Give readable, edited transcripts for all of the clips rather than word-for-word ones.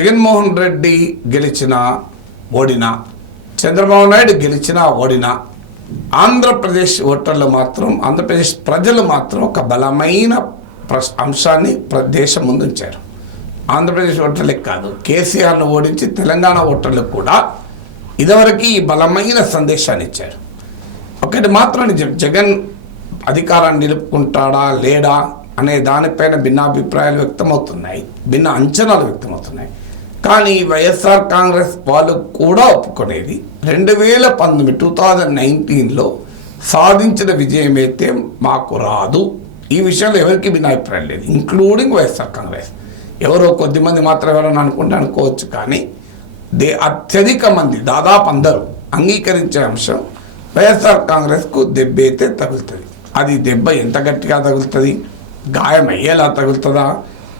జగన్మోహన్ రెడ్డి గెలిచినా ఓడినా, చంద్రబాబు నాయుడు గెలిచినా ఓడినా, ఆంధ్రప్రదేశ్ ఓటర్లు మాత్రం, ఆంధ్రప్రదేశ్ ప్రజలు మాత్రం ఒక బలమైన అంశాన్ని దేశం ముందు ఉంచారు. ఆంధ్రప్రదేశ్ ఓటర్లకు కాదు, కేసీఆర్ను ఓడించి తెలంగాణ ఓటర్లకు కూడా ఇదివరకు ఈ బలమైన సందేశాన్ని ఇచ్చారు. ఒకటి మాత్రం నిజం, జగన్ అధికారాన్ని నిలుపుకుంటాడా లేడా అనే దానిపైన భిన్నాభిప్రాయాలు వ్యక్తమవుతున్నాయి, భిన్న అంచనాలు వ్యక్తమవుతున్నాయి. కానీ వైఎస్ఆర్ కాంగ్రెస్ వాళ్ళు కూడా ఒప్పుకునేది 2019లో సాధించిన విజయం అయితే మాకు రాదు. ఈ విషయంలో ఎవరికి భిన్నాభిప్రాయం లేదు, ఇంక్లూడింగ్ వైఎస్ఆర్ కాంగ్రెస్. ఎవరో కొద్దిమంది మాత్రం ఎవరైనా అనుకోవచ్చు, కానీ అత్యధిక మంది, దాదాపు అందరూ అంగీకరించే అంశం వైఎస్ఆర్ కాంగ్రెస్కు దెబ్బ అయితే తగులుతుంది. అది దెబ్బ ఎంత గట్టిగా తగులుతుంది, గాయం అయ్యేలా తగులుతుందా,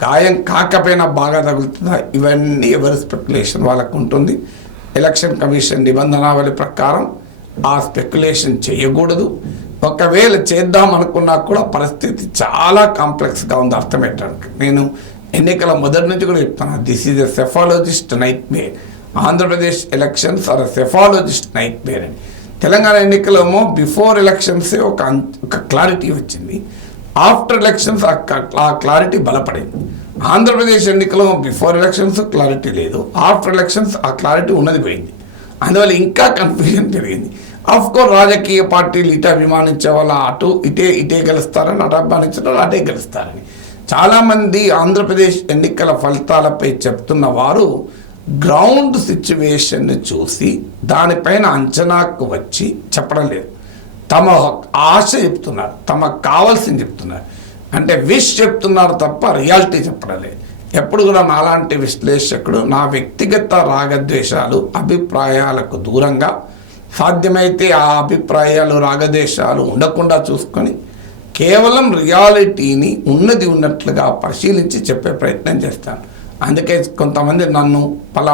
గాయం కాకపోయినా బాగా తగులుతుందా, ఇవన్నీ ఎవరి స్పెక్యులేషన్ వాళ్ళకు ఉంటుంది. ఎలక్షన్ కమిషన్ నిబంధనావళి ప్రకారం ఆ స్పెక్యులేషన్ చేయకూడదు. ఒకవేళ చేద్దాం అనుకున్నా కూడా పరిస్థితి చాలా కాంప్లెక్స్గా ఉంది అర్థమయ్యడానికి. నేను ఎన్నికల మొదటి నుంచి కూడా చెప్తాను, this is a psephologist nightmare. Andhra Pradesh elections are a psephologist nightmare అని. తెలంగాణ ఎన్నికలేమో బిఫోర్ ఎలక్షన్సే ఒక క్లారిటీ వచ్చింది, ఆఫ్టర్ ఎలక్షన్స్ ఆ క్లారిటీ బలపడింది. ఆంధ్రప్రదేశ్ ఎన్నికలో బిఫోర్ ఎలక్షన్స్ క్లారిటీ లేదు, ఆఫ్టర్ ఎలక్షన్స్ ఆ క్లారిటీ ఉన్నది పోయింది. అందువల్ల ఇంకా కన్ఫ్యూజన్ పెరిగింది. ఆఫ్కోర్స్ రాజకీయ పార్టీలు ఇటే అభిమానించే వాళ్ళ అటు ఇటే గెలుస్తారని, అటు అభిమానించే వాళ్ళు అటే గెలుస్తారని. చాలామంది ఆంధ్రప్రదేశ్ ఎన్నికల ఫలితాలపై చెప్తున్న వారు గ్రౌండ్ సిచ్యువేషన్ని చూసి దానిపైన అంచనాకు వచ్చి చెప్పడం లేదు, తమ ఆశ చెప్తున్నారు, తమకు కావాల్సింది చెప్తున్నారు, అంటే విష్ చెప్తున్నారు తప్ప రియాలిటీ చెప్పడం లేదు. ఎప్పుడు కూడా నాలాంటి విశ్లేషకుడు నా వ్యక్తిగత రాగద్వేషాలు, అభిప్రాయాలకు దూరంగా, సాధ్యమైతే ఆ అభిప్రాయాలు, రాగద్వేషాలు ఉండకుండా చూసుకొని కేవలం రియాలిటీని ఉన్నది ఉన్నట్లుగా పరిశీలించి చెప్పే ప్రయత్నం చేస్తాను. అందుకే కొంతమంది నన్ను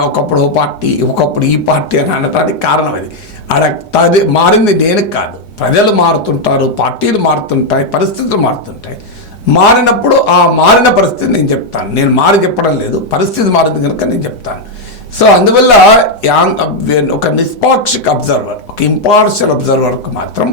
ఒకప్పుడు ఓ పార్టీ, ఒకప్పుడు ఈ పార్టీ అని అనడానికి కారణం అది. అది మారింది నేను కాదు, ప్రజలు మారుతుంటారు, పార్టీలు మారుతుంటాయి, పరిస్థితులు మారుతుంటాయి. మారినప్పుడు ఆ మారిన పరిస్థితి నేను చెప్తాను. నేను మారి చెప్పడం లేదు, పరిస్థితి మారింది కనుక నేను చెప్తాను. సో అందువల్ల ఒక నిష్పాక్షిక అబ్జర్వర్, ఒక ఇంపార్షియల్ అబ్జర్వర్కు మాత్రం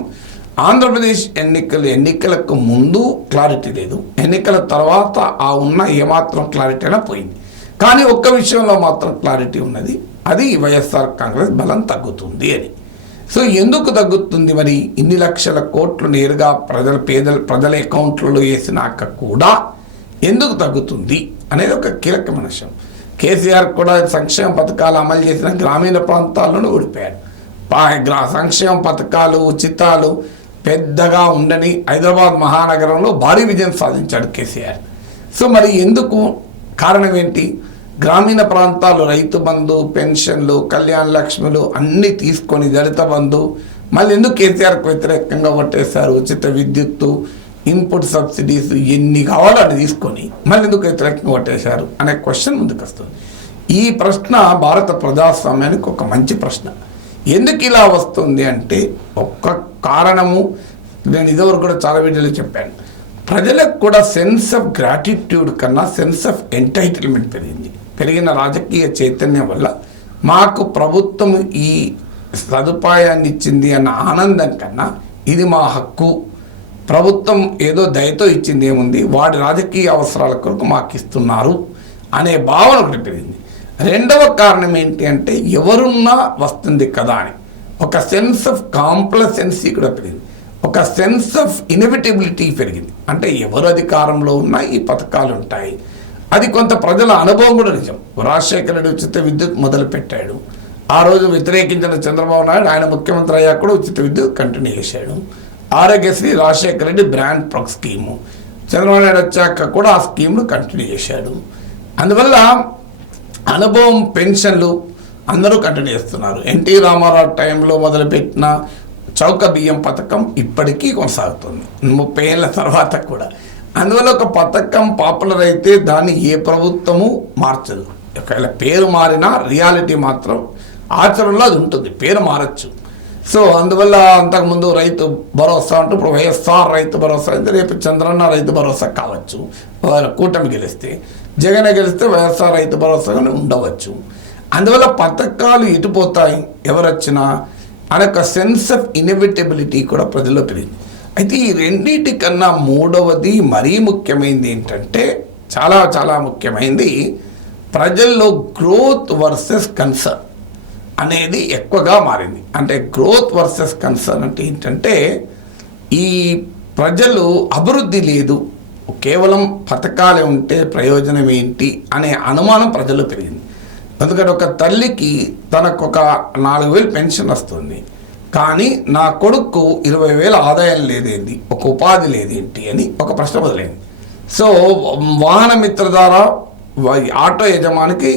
ఆంధ్రప్రదేశ్ ఎన్నికలకు ముందు క్లారిటీ లేదు, ఎన్నికల తర్వాత ఆ ఉన్న ఏమాత్రం క్లారిటీ అయినా పోయింది. కానీ ఒక్క విషయంలో మాత్రం క్లారిటీ ఉన్నది, అది వైఎస్ఆర్ కాంగ్రెస్ బలం తగ్గుతుంది అని. సో ఎందుకు తగ్గుతుంది మరి? ఇన్ని లక్షల కోట్లు నేరుగా ప్రజల అకౌంట్లలో వేసినాక కూడా ఎందుకు తగ్గుతుంది అనేది ఒక కీలకమైన విషయం. కేసీఆర్ కూడా సంక్షేమ పథకాలు అమలు చేసిన గ్రామీణ ప్రాంతాల్లోనే ఓడిపోయాడు. సంక్షేమ పథకాలు, ఉచితాలు పెద్దగా ఉండని హైదరాబాద్ మహానగరంలో భారీ విజయం సాధించాడు కేసీఆర్. సో మరి ఎందుకు, కారణం ఏంటి? గ్రామీణ ప్రాంతాలు రైతు బంధు, పెన్షన్లు, కళ్యాణ లక్ష్ములు అన్నీ తీసుకొని, దళిత బంధు, మళ్ళీ ఎందుకు కేసీఆర్కి వ్యతిరేకంగా ఓటేశారు? ఉచిత విద్యుత్తు, ఇన్పుట్ సబ్సిడీస్ ఎన్ని కావాలో అని తీసుకొని మళ్ళీ ఎందుకు వ్యతిరేకంగా ఓటేశారు అనే క్వశ్చన్ ముందుకు వస్తుంది. ఈ ప్రశ్న భారత ప్రజాస్వామ్యానికి ఒక మంచి ప్రశ్న. ఎందుకు ఇలా వస్తుంది అంటే ఒక్క కారణము, నేను ఇదివరకు కూడా చాలా వీడియోలో చెప్పాను, ప్రజలకు కూడా సెన్స్ ఆఫ్ గ్రాటిట్యూడ్ కన్నా సెన్స్ ఆఫ్ ఎంటైటిల్మెంట్ పెరిగిన రాజకీయ చైతన్యం వల్ల మాకు ప్రభుత్వం ఈ సదుపాయాన్ని ఇచ్చింది అన్న ఆనందం కన్నా ఇది మా హక్కు, ప్రభుత్వం ఏదో దయతో ఇచ్చింది ఏముంది, వాడి రాజకీయ అవసరాల కొరకు మాకు ఇస్తున్నారు అనే భావన ఒకటి పెరిగింది. రెండవ కారణం ఏంటి అంటే ఎవరున్నా వస్తుంది కదా అని ఒక సెన్స్ ఆఫ్ కాంప్లసెన్సీ కూడా పెరిగింది, ఒక సెన్స్ ఆఫ్ ఇన్ఎవిటబిలిటీ పెరిగింది. అంటే ఎవరు అధికారంలో ఉన్నా ఈ పథకాలు ఉంటాయి, అది కొంత ప్రజల అనుభవం కూడా నిజం. రాజశేఖర రెడ్డి ఉచిత విద్యుత్ మొదలుపెట్టాడు, ఆ రోజు వ్యతిరేకించిన చంద్రబాబు నాయుడు ఆయన ముఖ్యమంత్రి అయ్యాక కూడా ఉచిత విద్యుత్ కంటిన్యూ చేశాడు. ఆరోగ్యశ్రీ రాజశేఖర రెడ్డి బ్రాండ్ ప్రొక్ స్కీము, చంద్రబాబు నాయుడు వచ్చాక కూడా ఆ స్కీమ్ను కంటిన్యూ చేశాడు. అందువల్ల అనుభవం, పెన్షన్లు అందరూ కంటిన్యూ చేస్తున్నారు. ఎన్టీ రామారావు టైంలో మొదలుపెట్టిన చౌక బియ్యం పథకం ఇప్పటికీ కొనసాగుతుంది 30 ఏళ్ళ తర్వాత కూడా. అందువల్ల ఒక పథకం పాపులర్ అయితే దాన్ని ఏ ప్రభుత్వము మార్చదు. ఒకవేళ పేరు మారినా రియాలిటీ మాత్రం ఆచరణలో అది ఉంటుంది, పేరు మారచ్చు. సో అందువల్ల అంతకుముందు రైతు భరోసా అంటూ ఇప్పుడు వైఎస్ఆర్ రైతు భరోసా అయితే రేపు చంద్రన్న రైతు భరోసా కావచ్చు, కూటమి గెలిస్తే. జగన్ గెలిస్తే వైఎస్ఆర్ రైతు భరోసా ఉండవచ్చు. అందువల్ల పథకాలు ఎటుపోతాయి ఎవరు వచ్చినా అనే ఒక సెన్స్ ఆఫ్ ఇన్ఎవిటబిలిటీ కూడా ప్రజల్లో పెరిగింది. అయితే ఈ రెండింటికన్నా మూడవది మరీ ముఖ్యమైనది ఏంటంటే, చాలా చాలా ముఖ్యమైనది, ప్రజల్లో గ్రోత్ వర్సెస్ కన్సర్న్ అనేది ఎక్కువగా మారింది. అంటే గ్రోత్ వర్సెస్ కన్సర్న్ అంటే ఏంటంటే, ఈ ప్రజలు అభివృద్ధి లేదు, కేవలం పథకాలే ఉంటే ప్రయోజనం ఏంటి అనే అనుమానం ప్రజల్లో పెరిగింది. ఎందుకంటే ఒక తల్లికి తనకు ఒక 4,000 పెన్షన్ వస్తుంది, కానీ నా కొడుకు 20,000 ఆదాయం లేదేంటి, ఒక ఉపాధి లేదేంటి అని ఒక ప్రశ్న మొదలైంది. సో వాహన మిత్ర ద్వారా ఆటో యజమానికి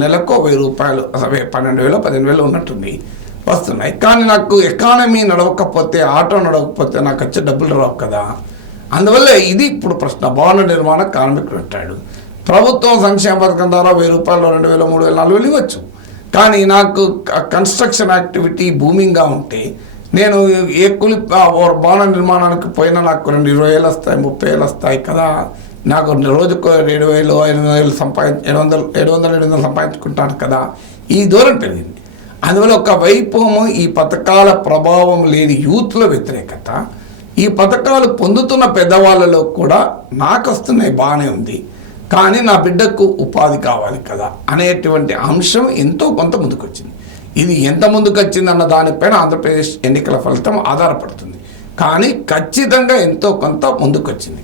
నెలకు 1,000 రూపాయలు, 12,000 15,000 ఉన్నట్టుంది వస్తున్నాయి. కానీ నాకు ఎకానమీ నడవకపోతే, ఆటో నడవకపోతే నాకు వచ్చే డబ్బులు రావు కదా. అందువల్ల ఇది ఇప్పుడు ప్రశ్న. భవన నిర్మాణ కార్మికుడు ఉంటాడు, ప్రభుత్వం సంక్షేమ పథకం ద్వారా 1,000 రూపాయలు, 2,000, 3,000, 4,000 ఇవ్వచ్చు. కానీ నాకు కన్స్ట్రక్షన్ యాక్టివిటీ బూమింగ్గా ఉంటే, నేను ఏ కూలి భవన నిర్మాణానికి పోయినా నాకు 20,000 వస్తాయి, 30,000 వస్తాయి కదా. నాకు రోజుకు 7,000, 8,000 700 సంపాదించుకుంటాను కదా. ఈ దూరం పెరిగింది. అందువల్ల ఒకవైపు ఈ పథకాల ప్రభావం లేని యూత్లో వ్యతిరేకత, ఈ పథకాలు పొందుతున్న పెద్దవాళ్ళలో కూడా నాకు వస్తున్నాయి బాగానే ఉంది, కానీ నా బిడ్డకు ఉపాధి కావాలి కదా అనేటువంటి అంశం ఎంతో కొంత ముందుకొచ్చింది. ఇది ఎంత ముందుకు వచ్చిందన్న దానిపైన ఆంధ్రప్రదేశ్ ఎన్నికల ఫలితం ఆధారపడుతుంది, కానీ ఖచ్చితంగా ఎంతో కొంత ముందుకొచ్చింది.